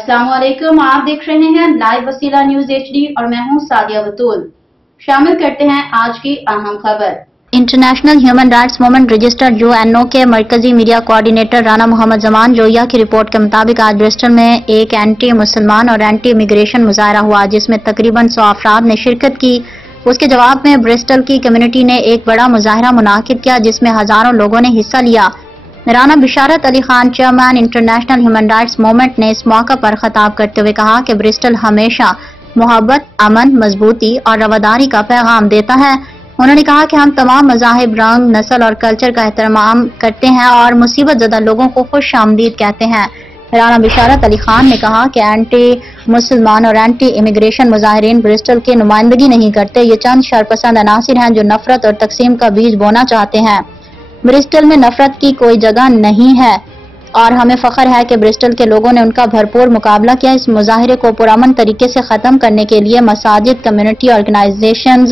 अस्सलाम वालेकुम, आप देख रहे हैं लाइव वसीला न्यूज HD और मैं हूं सादिया बतूल। शामिल करते हैं आज की अहम खबर। International human rights movement registered UNO के मरकजी मीडिया कोऑर्डिनेटर राना मोहम्मद जमान जोया की रिपोर्ट के मुताबिक आज ब्रिस्टल में एक एंटी मुसलमान और एंटी इमिग्रेशन मुजाहरा हुआ जिसमें तकरीबन 100 अफराद ने शिरकत की। उसके जवाब में ब्रिस्टल की कम्युनिटी ने एक बड़ा मुजाहरा मुनाकिद किया जिसमें हजारों लोगों ने हिस्सा लिया। Rana Basharat Ali Khan, chairman international human rights movement ने इस मौका पर खिताब करते हुए कहा कि ब्रिस्टल हमेशा मोहब्बत, अमन, मजबूती और रवादारी का पैगाम देता है। उन्होंने कहा कि हम तमाम मज़ाहिब, रंग, नस्ल और कल्चर का एहतराम करते हैं और मुसीबत ज़दा लोगों को खुश आमदीद कहते हैं। राना बिशारत अली खान ने कहा कि एंटी मुसलमान और एंटी इमिग्रेशन मुजाहिरीन ब्रिस्टल की नुमाइंदगी नहीं करते। ये चंद शरपसंद अनासिर हैं जो नफरत और तकसीम का बीज बोना चाहते हैं। ब्रिस्टल में नफरत की कोई जगह नहीं है और हमें फख्र है कि ब्रिस्टल के लोगों ने उनका भरपूर मुकाबला किया। इस मुजाहिरे को पुरअमन तरीके से खत्म करने के लिए मसाजिद, कम्युनिटी ऑर्गेनाइजेशंस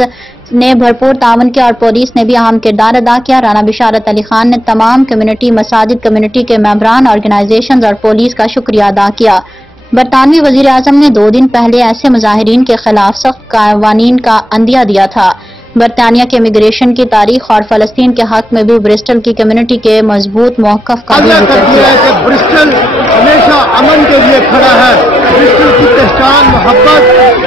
ने भरपूर ताउन किया और पुलिस ने भी अहम किरदार अदा किया। राना बिशारत अली खान ने तमाम कम्युनिटी, मसाजिद, कम्युनिटी के मेंबरान, ऑर्गेनाइजेशंस और पुलिस का शुक्रिया अदा किया। बरतानवी वजीर आजम ने 2 दिन पहले ऐसे मुजाहिरीन के खिलाफ सख्त कानून का अंदिया दिया था। बरतानिया के इमिग्रेशन की तारीख और फलस्तीन के हक में भी ब्रिस्टल की कम्युनिटी के मजबूत मौक़िफ़ का भी जिक्र किया। ब्रिस्टल हमेशा अमन के लिए खड़ा है। ब्रिस्टल की पहचान मोहब्बत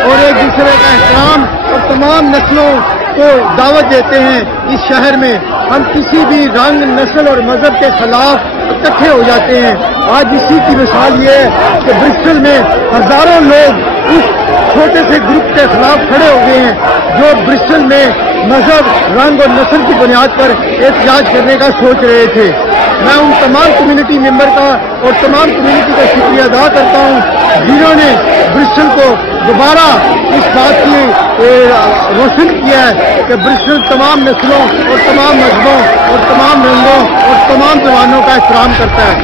और एक दूसरे का एहतराम और तमाम नस्लों को दावत देते हैं। इस शहर में हम किसी भी रंग, नस्ल और मजहब के खिलाफ इकट्ठे हो जाते हैं। आज इसी की मिसाल ये है कि ब्रिस्टल में हजारों लोग उस छोटे से ग्रुप के खिलाफ खड़े हो गए हैं जो ब्रिस्टल में मजहब, रंग और नस्ल की बुनियाद पर एहतजाज करने का सोच रहे थे। मैं उन तमाम कम्युनिटी मेंबर का और तमाम कम्युनिटी का शुक्रिया अदा करता हूँ जिन्होंने ब्रिस्टल को दोबारा इस बात की रोशन किया है कि ब्रिस्टल तमाम नस्लों और तमाम मजहबों और तमाम रंगों और तमाम जवानों का एहतराम करता है।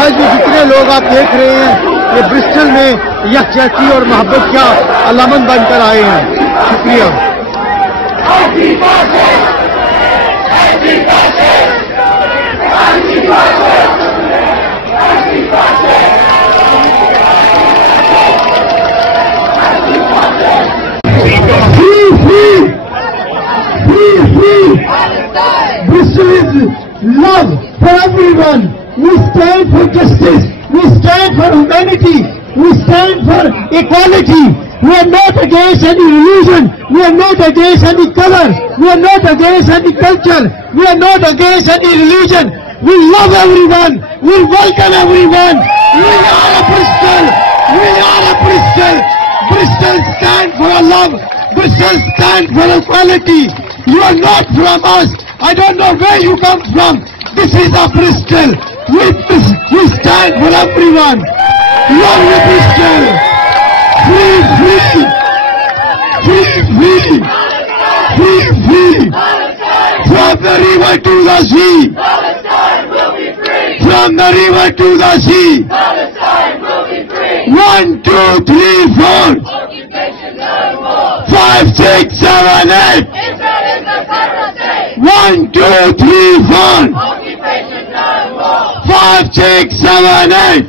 आज भी जितने लोग आप देख रहे हैं कि ब्रिस्टल में यकजहती और मोहब्बत का अलामत बनकर आए हैं। शुक्रिया। Bristol is love for everyone. We stand for justice. We stand for humanity. We stand for equality. We are not against any religion. We are not against any color. We are not against any culture. We are not against any religion. We love everyone. We welcome everyone. We are a Bristol. We are a Bristol. Bristol stand for love. Bristol stand for equality. You are not from us. I don't know where you come from. This is a Bristol. We stand for everyone. Love you, Bristol. Free, free. Free, free. Free, free. From the river to the sea. From the river to the sea. 1, 2, 3, 4. 5, 6, 7, 8. 1, 2, 3, 4. 5, 6, 7, 8.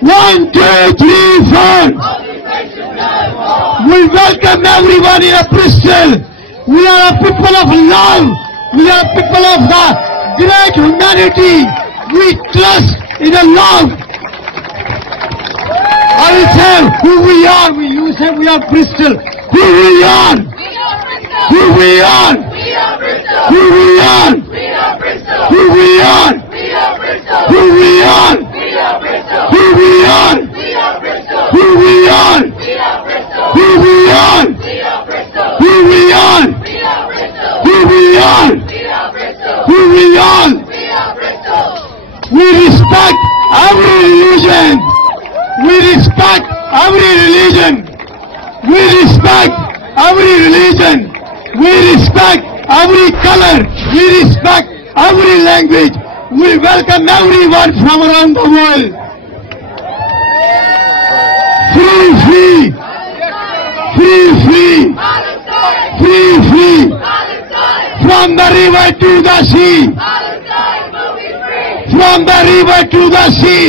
1, 2, 3, 4. We welcome everyone in Bristol. We are a people of love. We are people of the great humanity. We trust in the love. I will say who we are. You say we are Bristol. Who we are. Who we are. Who we are. Who we are. Who we are. Who we are. Who we are. Who we are. Who we are. Who we are. Who we are. We respect every religion. We respect every religion. We respect every religion. We respect every color. We respect every language. We welcome everyone from around the world. Free, free. Free, free. Free, free. From the river to the sea. From the river to the sea.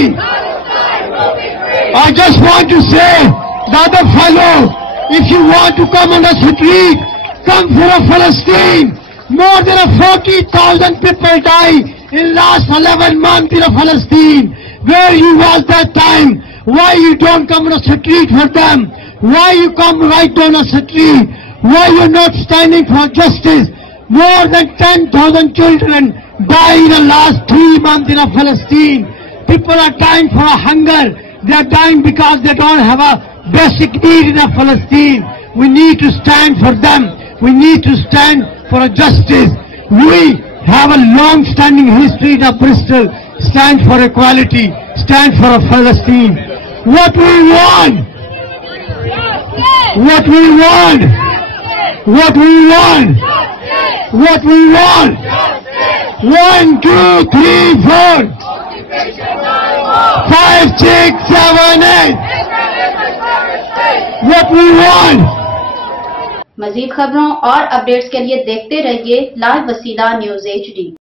I just want to say, the other fellow, if you want to come on the street, come for Palestine. More than 40,000 people die in last 11 months in Palestine. Where you was that time? Why you don't come on the street for them? Why you come right on the street? Why you not standing for justice? More than 10,000 children die in the last 3 months in Palestine. People are dying for hunger. They are dying because they don't have a basic need in Palestine. We need to stand for them. We need to stand for justice. We have a long-standing history in Bristol. Stand for equality. Stand for Palestine. What we want. What we want. What we want. What we want. 1, 2, 3, 4, 5, 6, 7, 8. What we want. مزید خبروں اور updates کے لیے دیکھتے رہیے live وسیلہ news HD